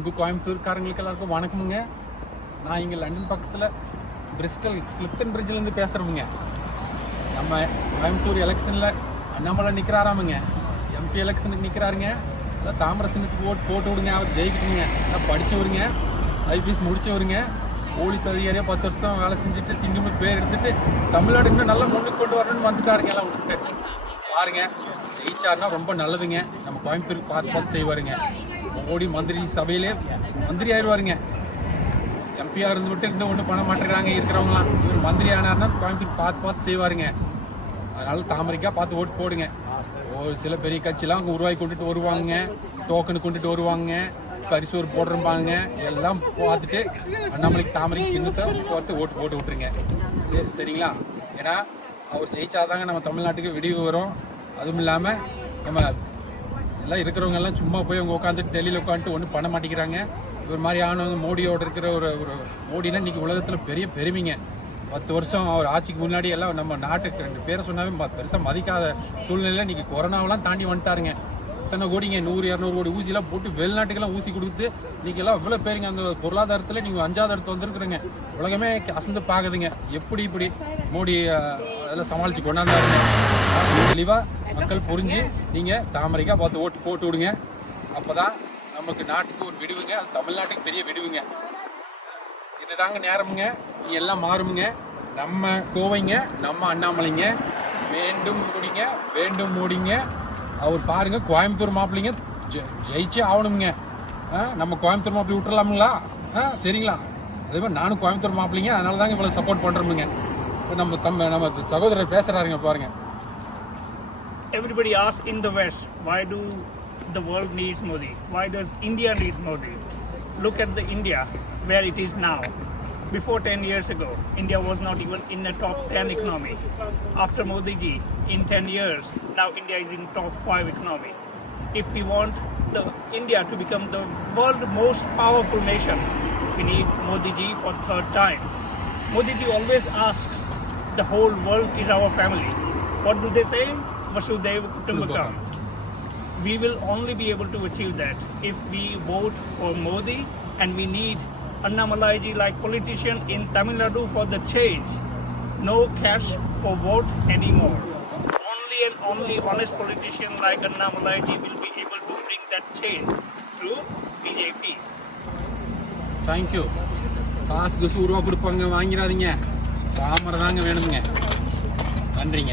அன்பு கோயம்புத்தூர்காரங்களுக்கு எல்லாருக்கும் வணக்கமுங்க. நான் இங்கே லண்டன் பக்கத்தில் பிரிஸ்டல் கிளிப்டன் பிரிட்ஜிலேருந்து பேசுகிறோமுங்க நம்ம கோயம்புத்தூர் எலெக்ஷனில் அண்ணாமலை நிற்கிறாராமுங்க எம்பி எலெக்ஷனுக்கு நிற்கிறாருங்க அதான் தாமரசனுக்கு ஓட் போட்டு விடுங்க அவர் ஜெயிக்கணுங்க நல்லா படித்தவருங்க ஐபிஎஸ் முடித்தவருங்க போலீஸ் அதிகாரியாக பத்து வருஷம் வேலை செஞ்சுட்டு சிங்கம்னு பேர் எடுத்துட்டு தமிழ்நாடு இன்னும் நல்லா முன்னுக்கு கொண்டு வரணும்னு வந்துட்டாருங்க எல்லாம் விட்டுட்டு பாருங்க ஜெயிச்சாருன்னா ரொம்ப நல்லதுங்க. நம்ம கோயம்புத்தூருக்கு பார்த்து பார்த்து செய்வாருங்க. மோடி மந்திரி சபையிலே மந்திரி ஆயிடுவாருங்க எம்பியா இருந்து விட்டு இன்னும் ஒன்றும் பண்ண மாட்டேங்கிறாங்க இருக்கிறவங்களாம். இவர் மந்திரி ஆனார்னா கோயம்புத்தூர் பார்த்து பார்த்து செய்வாருங்க. அதனால தாமரைக்காக பார்த்து ஓட்டு போடுங்க. ஒரு சில பெரிய கட்சிலாம் அங்கே உருவாக்கி கொண்டுட்டு வருவாங்க. டோக்கனு கொண்டுட்டு வருவாங்க. பரிசோறு போடுறம்பாங்க. எல்லாம் பார்த்துட்டு அண்ணாமலைக்கு தாமரைக்கு சின்னத்தை பார்த்து ஓட்டு போட்டு விட்டுருங்க. சரி, சரிங்களா? ஏன்னா அவர் ஜெயிச்சாதாங்க நம்ம தமிழ்நாட்டுக்கு விடிவு வரும் அதுவும் இல்லாமல் நம்ம எல்லாம் இருக்கிறவங்க எல்லாம் சும்மா போய் அவங்க உட்காந்துட்டு டெல்லியில் உட்காந்துட்டு ஒன்றும் பண்ண மாட்டேங்கிறாங்க. ஒரு மாதிரி ஆனவங்க மோடியோட இருக்கிற ஒரு ஒரு மோடினா இன்றைக்கி உலகத்தில் பெரிய பெருமைங்க. பத்து வருஷம் அவர் ஆட்சிக்கு முன்னாடி எல்லாம் நம்ம நாட்டுக்கு ரெண்டு பேரை சொன்னாவே ம- மதிக்காத சூழ்நிலையில் இன்றைக்கி கொரோனாவெல்லாம் தாண்டி வந்துட்டாருங்க. இத்தனை கோடிங்க? நூறு இரநூறு கோடி. ஊசிலாம் போட்டு வெளிநாட்டுக்கெல்லாம் ஊசி கொடுத்து நீங்கள் எல்லாம் இவ்வளோ பேருங்க. அந்த பொருளாதாரத்தில் நீங்கள் அஞ்சாவது இடத்து வந்துருக்குறீங்க. உலகமே அசந்து பார்க்குதுங்க எப்படி இப்படி மோடி அதெல்லாம் சமாளித்து கொண்டாந்தாருங்க. தெளிவாக மக்கள் புரிஞ்சு நீங்கள் தாமரைக்கா பார்த்து ஓட்டு போட்டு விடுங்க. அப்போ தான் நமக்கு நாட்டுக்கு ஒரு விடுவுங்க. அது தமிழ்நாட்டுக்கு பெரிய விடுவுங்க. இதுதாங்க நேரமுங்க. நீ எல்லாம் மாறுமுங்க. நம்ம கோவைங்க நம்ம அண்ணாமலைங்க. வேண்டும் முடிங்க வேண்டும் மூடிங்க. அவர் பாருங்க கோயம்புத்தூர் மாப்பிள்ளைங்க ஜெயிச்சே ஆகணுங்க ஆ, நம்ம கோயம்புத்தூர் மாப்பிள்ளை விட்டுறலாமுங்களா ஆ சரிங்களா அதே மாதிரி நானும் கோயம்புத்தூர் மாப்பிள்ளைங்க அதனால தாங்க இவ்வளோ சப்போர்ட் பண்ணுறோமுங்க நம்ம தம் நம்ம சகோதரர் பேசுகிறாருங்க பாருங்க everybody asks in the West, why do the world needs Modi? Why does India need Modi? Look at the India where it is now. Before 10 years ago, India was not even in the top 10 economy. After Modi ji, in 10 years, now India is in top 5 economy. If we want the India to become the world most powerful nation, we need Modi ji for third time. Modi ji always asks, the whole world is our family. What do they say? Vasudhaiva Kutumbakam. We will only be able to achieve that if we vote for Modi and we need Annamalai ji like politician in Tamil Nadu for the change. No cash for vote anymore. Only and only honest politician like Annamalai ji will be able to bring that change through BJP. Thank you. காசுக்கு உருவா கொடுப்பாங்க வாங்கிடாதீங்க தாமரை தாங்க வேணுங்க நன்றிங்க